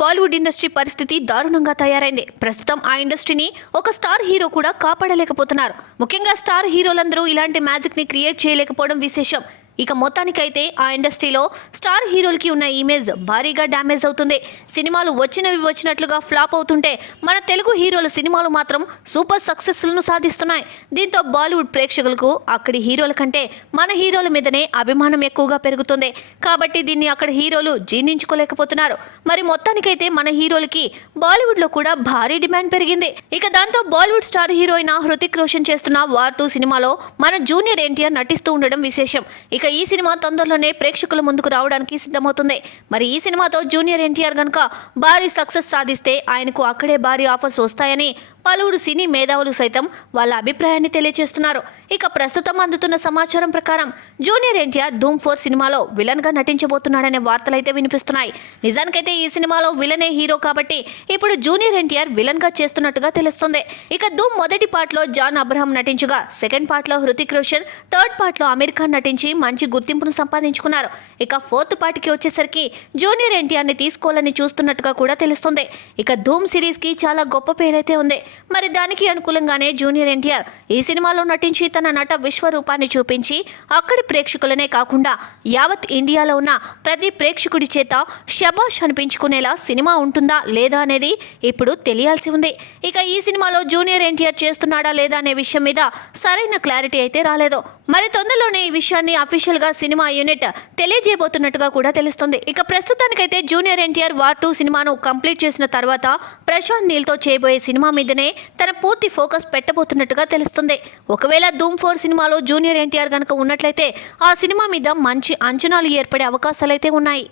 Bollywood industry పరిస్థితి దారుణంగా తయారైంది. ప్రస్తుతం ఆ ఇండస్ట్రీని ఒక స్టార్ హీరో కూడా కాపాడలేకపోతున్నారు. ముఖ్యంగా స్టార్ హీరోలందరూ ఇలాంటి మ్యాజిక్ ని క్రియేట్ చేయలేకపోవడం విశేషం. ఇక మొత్తానికైతే ఆ ఇండస్ట్రీలో స్టార్ హీరోలకి ఉన్న ఇమేజ్ భారీగా డ్యామేజ్ అవుతుంది. సినిమాలు వచ్చినవి వచ్చినట్లుగా ఫ్లాప్ అవుతుంటే మన తెలుగు హీరోల సినిమాలు మాత్రం సూపర్ సక్సెస్లను సాధిస్తున్నాయి. దీంతో బాలీవుడ్ ప్రేక్షకులకు అక్కడి హీరోల కంటే మన హీరోల మీదనే అభిమానం ఎక్కువగా పెరుగుతుంది. కాబట్టి దీన్ని అక్కడ హీరోలు జీర్ణించుకోలేకపోతున్నారు. మరి మొత్తానికైతే మన హీరోలకి బాలీవుడ్లో కూడా భారీ డిమాండ్ పెరిగింది. ఇక దాంతో బాలీవుడ్ స్టార్ హీరో అయిన హృతిక్ రోషన్ చేస్తున్న వార్ 2 సినిమాలో మన జూనియర్ ఎన్టీఆర్ నటిస్తూ ఉండడం విశేషం. ఇక ఈ సినిమా తొందరలోనే ప్రేక్షకుల ముందుకు రావడానికి సిద్ధమవుతుంది. మరి ఈ సినిమాతో జూనియర్ ఎన్టీఆర్ గనుక భారీ సక్సెస్ సాధిస్తే ఆయనకు అక్కడే భారీ ఆఫర్స్ వస్తాయని పలువురు సినీ మేధావులు సైతం వాళ్ళ అభిప్రాయాన్ని తెలియజేస్తున్నారు. ఇక ప్రస్తుతం అందుతున్న సమాచారం ప్రకారం జూనియర్ ఎన్టీఆర్ ధూమ్ 4 సినిమాలో విలన్ గా నటించబోతున్నాడనే వార్తలైతే వినిపిస్తున్నాయి. నిజానికైతే ఈ సినిమాలో విలనే హీరో కాబట్టి ఇప్పుడు జూనియర్ ఎన్టీఆర్ విలన్ గా చేస్తున్నట్టుగా తెలుస్తుంది. ఇక ధూమ్ మొదటి పార్ట్ లో జాన్ అబ్రహం నటించగా సెకండ్ పార్ట్ లో హృతిక్ రోషన్, థర్డ్ పార్ట్ లో అమీర్ ఖాన్ నటించి మంచి గుర్తింపును సంపాదించుకున్నారు. ఇక ఫోర్త్ పార్ట్ కి వచ్చేసరికి జూనియర్ ఎన్టీఆర్ ని తీసుకోవాలని చూస్తున్నట్టుగా కూడా తెలుస్తుంది. ఇక ధూమ్ సిరీస్ కి చాలా గొప్ప పేరైతే ఉంది. మరి దానికి అనుకూలంగానే జూనియర్ ఎన్టీఆర్ ఈ సినిమాలో నటించి తన నట విశ్వరూపాన్ని చూపించి అక్కడి ప్రేక్షకులనే కాకుండా యావత్ ఇండియాలో ఉన్న ప్రతి ప్రేక్షకుడి చేత శబాష్ అనిపించుకునేలా సినిమా ఉంటుందా లేదా అనేది ఇప్పుడు తెలియాల్సి ఉంది. ఇక ఈ సినిమాలో జూనియర్ ఎన్టీఆర్ చేస్తున్నాడా లేదా అనే విషయం మీద సరైన క్లారిటీ అయితే రాలేదు. మరి తొందరలోనే ఈ విషయాన్ని అఫీషియల్ గా సినిమా యూనిట్ తెలియజేయబోతున్నట్టుగా కూడా తెలుస్తుంది. ఇక ప్రస్తుతానికైతే జూనియర్ ఎన్టీఆర్ వార్ 2 సినిమాను కంప్లీట్ చేసిన తర్వాత ప్రశాంత్ నీల్ తో చేయబోయే సినిమా మీదనే తన పూర్తి ఫోకస్ పెట్టబోతున్నట్టుగా తెలుస్తుంది. ఒకవేళ ధూమ్ 4 సినిమాలో జూనియర్ ఎన్టీఆర్ గనుక ఉన్నట్లయితే ఆ సినిమా మీద మంచి అంచనాలు ఏర్పడే అవకాశాలైతే ఉన్నాయి.